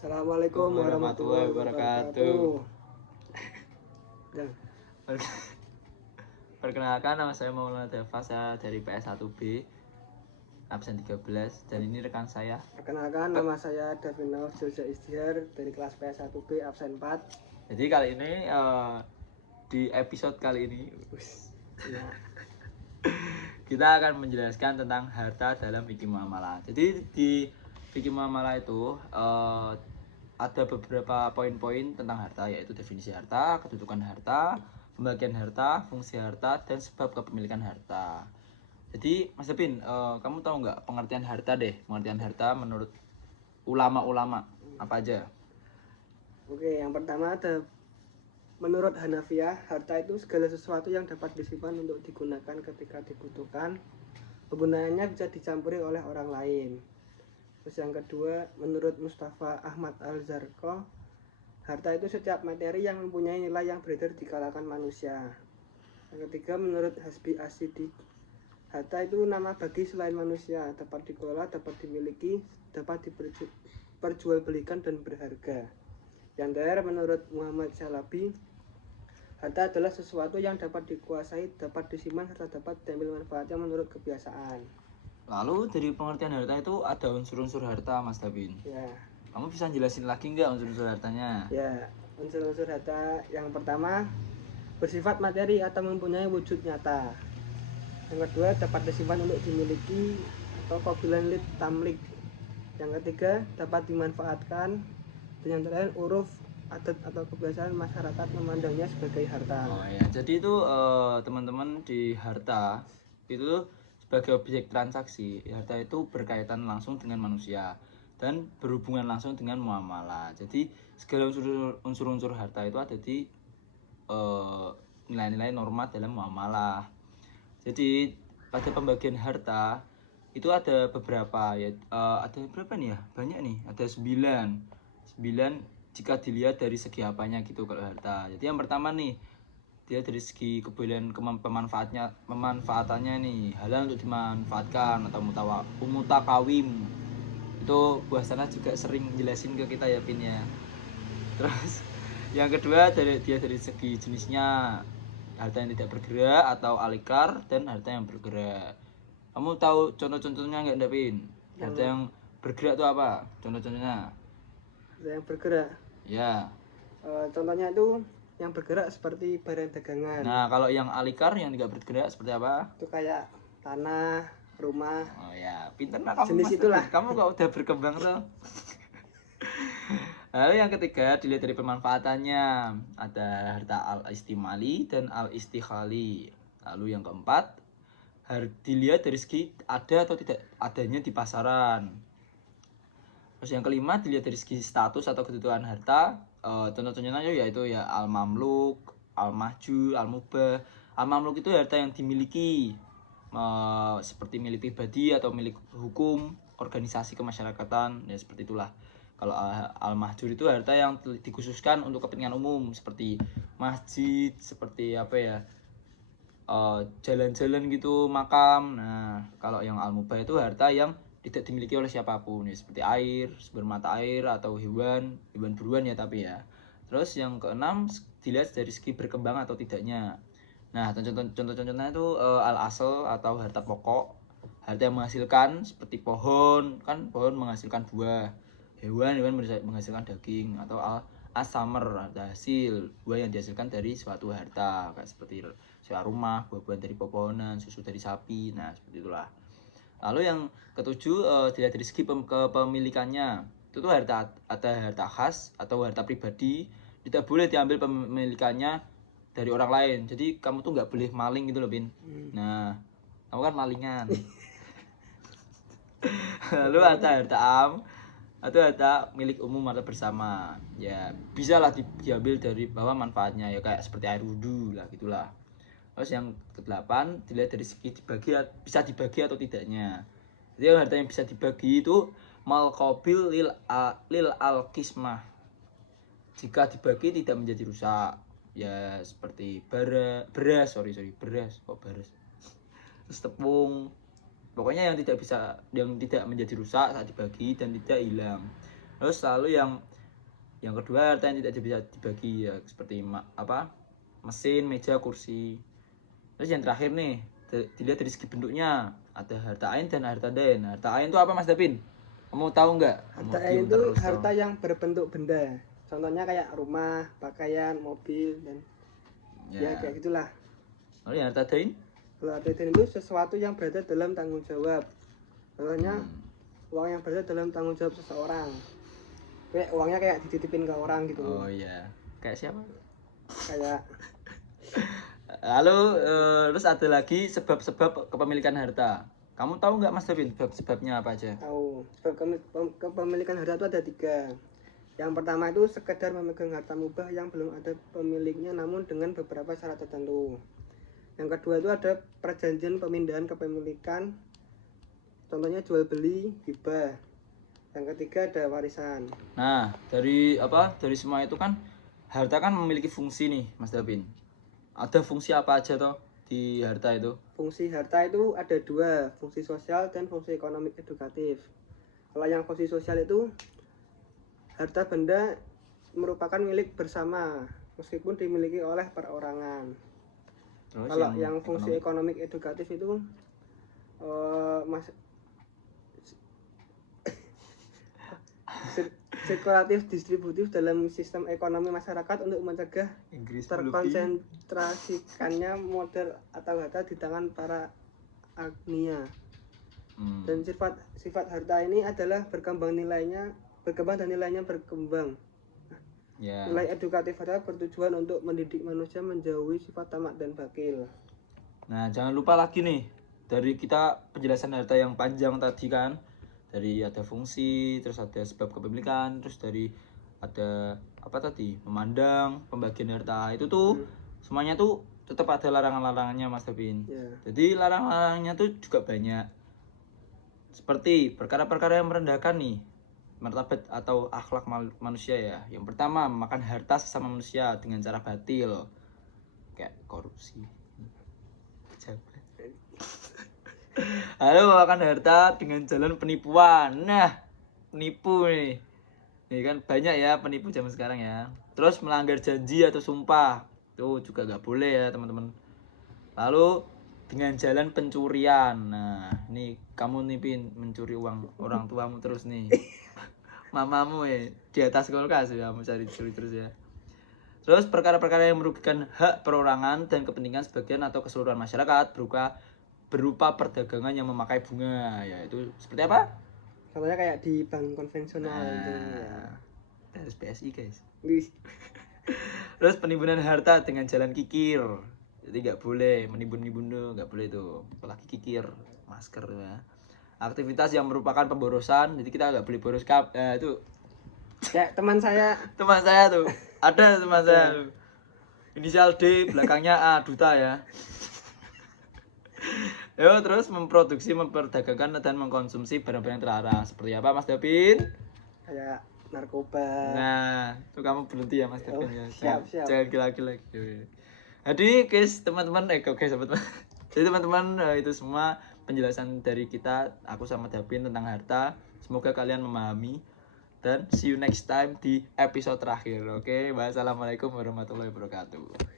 Assalamualaikum warahmatullahi wabarakatuh. Perkenalkan, nama saya Maulana Deva, saya dari PS1B absen 13 dan ini rekan saya. Perkenalkan, nama saya Davina Joja Istihar dari kelas PS1B absen 4. Jadi kali ini di episode kali ini kita akan menjelaskan tentang harta dalam fikih muamalah. Jadi di fikih muamalah itu ada beberapa poin-poin tentang harta, yaitu definisi harta, kedudukan harta, pembagian harta, fungsi harta, dan sebab kepemilikan harta. Jadi Mas Depin, kamu tahu nggak pengertian harta deh? Pengertian harta menurut ulama-ulama apa aja? Oke, yang pertama ada menurut Hanafiyah, harta itu segala sesuatu yang dapat disimpan untuk digunakan ketika dibutuhkan. Penggunaannya bisa dicampuri oleh orang lain. Terus yang kedua, menurut Mustafa Ahmad Al-Zarqo, harta itu setiap materi yang mempunyai nilai yang beredar di kalangan manusia. Yang ketiga, menurut Hasbi Asidik, harta itu nama bagi selain manusia, dapat dikelola, dapat dimiliki, dapat diperjualbelikan dan berharga. Yang terakhir, menurut Muhammad Syalabi, harta adalah sesuatu yang dapat dikuasai, dapat disimpan, serta dapat diambil manfaatnya menurut kebiasaan. Lalu dari pengertian harta itu ada unsur-unsur harta, Mas Dapin. Ya. Kamu bisa jelasin lagi nggak unsur-unsur hartanya? Ya, unsur-unsur harta yang pertama bersifat materi atau mempunyai wujud nyata. Yang kedua dapat disimpan untuk dimiliki atau qabilan lid tamlik. Yang ketiga dapat dimanfaatkan. Dan yang terakhir uruf, adat atau kebiasaan masyarakat memandangnya sebagai harta. Oh ya, jadi itu teman-teman di harta itu sebagai objek transaksi, harta itu berkaitan langsung dengan manusia dan berhubungan langsung dengan muamalah. Jadi segala unsur-unsur harta itu ada di nilai-nilai norma dalam muamalah. Jadi pada pembagian harta itu ada beberapa ya, ada berapa nih ya? Banyak nih, ada 9 jika dilihat dari segi apanya gitu kalau harta. Jadi yang pertama nih, dia dari segi kebolehan pemanfaatannya nih, halal untuk dimanfaatkan atau mutakawim. Itu buah sana juga sering jelasin ke kita ya Pin ya. Terus yang kedua dari segi jenisnya, harta yang tidak bergerak atau alikar, dan harta yang bergerak. Kamu tahu contoh-contohnya nggak Pin? Harta yang bergerak itu apa? Contoh-contohnya? Harta yang bergerak. Ya. Contohnya itu yang bergerak seperti barang dagangan. Nah, kalau yang alikar yang tidak bergerak seperti apa? Itu kayak tanah, rumah. Oh ya, pinter lah kamu. Jenis itulah. Kamu kok udah berkembang tuh. Lalu yang ketiga dilihat dari pemanfaatannya, ada harta al-istimali dan al-istikhali. Lalu yang keempat dilihat dari segi ada atau tidak adanya di pasaran. Terus yang kelima dilihat dari segi status atau kedudukan harta. Contoh-contohnya yaitu ya al-mamluk, al-mahju, al-mubah. Al-mamluk itu harta yang dimiliki, seperti milik pribadi atau milik hukum, organisasi kemasyarakatan, ya seperti itulah. Kalau al-mahjur itu harta yang dikhususkan untuk kepentingan umum, seperti masjid, seperti apa ya, jalan-jalan gitu, makam. Nah, kalau yang al-mubah itu harta yang tidak dimiliki oleh siapapun, ya seperti air, sumber mata air, atau hewan buruan ya tapi ya. Terus yang keenam dilihat dari segi berkembang atau tidaknya. Nah, contoh-contohnya itu al-asal atau harta pokok, harta yang menghasilkan seperti pohon, kan pohon menghasilkan buah, hewan menghasilkan daging, atau al-asamer, harta hasil, buah yang dihasilkan dari suatu harta, kayak seperti sewa rumah, buah-buahan dari pepohonan, susu dari sapi, nah seperti itulah. Lalu yang ketujuh dilihat dari segi kepemilikannya. Itu tuh ada harta khas atau harta pribadi, tidak boleh diambil pemilikannya dari orang lain. Jadi kamu tuh nggak boleh maling gitu loh Bin. Nah, kamu kan malingan. Lalu harta am atau harta milik umum atau bersama. Ya bisa lah diambil dari bawah manfaatnya, ya kayak seperti air wudhu lah gitulah. Terus yang ke-8 dilihat dari segi bisa dibagi atau tidaknya. Jadi harta yang bisa dibagi itu mal qabil lil al qismah. Jika dibagi tidak menjadi rusak. Ya seperti beras kok beras. Terus tepung. Pokoknya yang tidak menjadi rusak saat dibagi dan tidak hilang. Terus lalu yang kedua harta yang tidak bisa dibagi ya seperti mesin, meja, kursi. Terus yang terakhir nih dilihat dari segi bentuknya, ada harta ain dan harta dain. Harta ain itu apa Mas Dapin? Kamu tahu nggak? Kamu Harta diem itu terus harta toh. yang berbentuk benda. Contohnya kayak rumah, pakaian, mobil, dan ya Ya. kayak gitulah. Lalu yang harta dain? Kalau harta itu sesuatu yang berada dalam tanggung jawab. Contohnya uang yang berada dalam tanggung jawab seseorang. Kayak uangnya kayak dititipin ke orang gitu. Oh iya. Kayak siapa? Kayak Lalu terus ada lagi sebab-sebab kepemilikan harta. Kamu tahu nggak Mas Dapin sebab-sebabnya apa aja? tahu sebab kepemilikan harta itu ada 3. Yang pertama itu sekedar memegang harta mubah yang belum ada pemiliknya namun dengan beberapa syarat tertentu. Yang kedua itu ada perjanjian pemindahan kepemilikan, contohnya jual beli, hibah. Yang ketiga ada warisan. Nah, dari semua itu kan harta kan memiliki fungsi nih, Mas Dapin. Ada fungsi apa aja toh di harta itu? Fungsi harta itu ada 2, fungsi sosial dan fungsi ekonomi edukatif. Kalau yang fungsi sosial itu harta benda merupakan milik bersama meskipun dimiliki oleh perorangan. Terus Kalau yang fungsi ekonomi? ekonomi edukatif itu sirkulatif distributif dalam sistem ekonomi masyarakat untuk mencegah terkonsentrasikannya modal atau harta di tangan para agnia. Dan sifat harta ini adalah berkembang dan nilainya berkembang. Ya. Nilai edukatif harta bertujuan untuk mendidik manusia menjauhi sifat tamak dan bakil. Nah, jangan lupa lagi nih dari kita penjelasan harta yang panjang tadi kan. Dari ada fungsi, terus ada sebab kepemilikan, terus dari ada apa tadi? Memandang, pembagian harta. Itu tuh semuanya tuh tetap ada larangan-larangannya Mas Dapin. Ya. Jadi larangan-larangannya tuh juga banyak. Seperti perkara-perkara yang merendahkan nih martabat atau akhlak manusia ya. Yang pertama, memakan harta sesama manusia dengan cara batil. Kayak korupsi. Lalu memakan harta dengan jalan penipuan. Nah, penipu nih. Ini kan banyak ya penipu zaman sekarang ya. Terus melanggar janji atau sumpah. Itu juga nggak boleh ya, teman-teman. Lalu dengan jalan pencurian. Nah, ini kamu nih Pin mencuri uang orang tuamu terus nih. Mamamu di atas kulkas ya, mau curi terus ya. Terus perkara-perkara yang merugikan hak perorangan dan kepentingan sebagian atau keseluruhan masyarakat berupa perdagangan yang memakai bunga, yaitu seperti apa? Contohnya kayak di bank konvensional itu ya. Harus BSI guys. Wih. Terus penimbunan harta dengan jalan kikir, jadi nggak boleh menimbun tuh, nggak boleh tuh, apalagi kikir, masker ya. Aktivitas yang merupakan pemborosan, jadi kita nggak boleh boros itu. Ya teman saya Tuh ada teman saya tuh. Inisial D, belakangnya A, duta ya. Yo, terus memproduksi, memperdagangkan dan mengkonsumsi barang-barang terlarang. Seperti apa Mas Dapin? kayak narkoba. Nah, itu kamu berhenti ya Mas Dapin ya. Siap. Jangan gila-gila. Jadi guys, teman-teman, teman-teman. Jadi teman-teman, itu semua penjelasan dari kita, aku sama Dapin tentang harta. Semoga kalian memahami. Dan see you next time di episode terakhir. Oke, wassalamualaikum warahmatullahi wabarakatuh.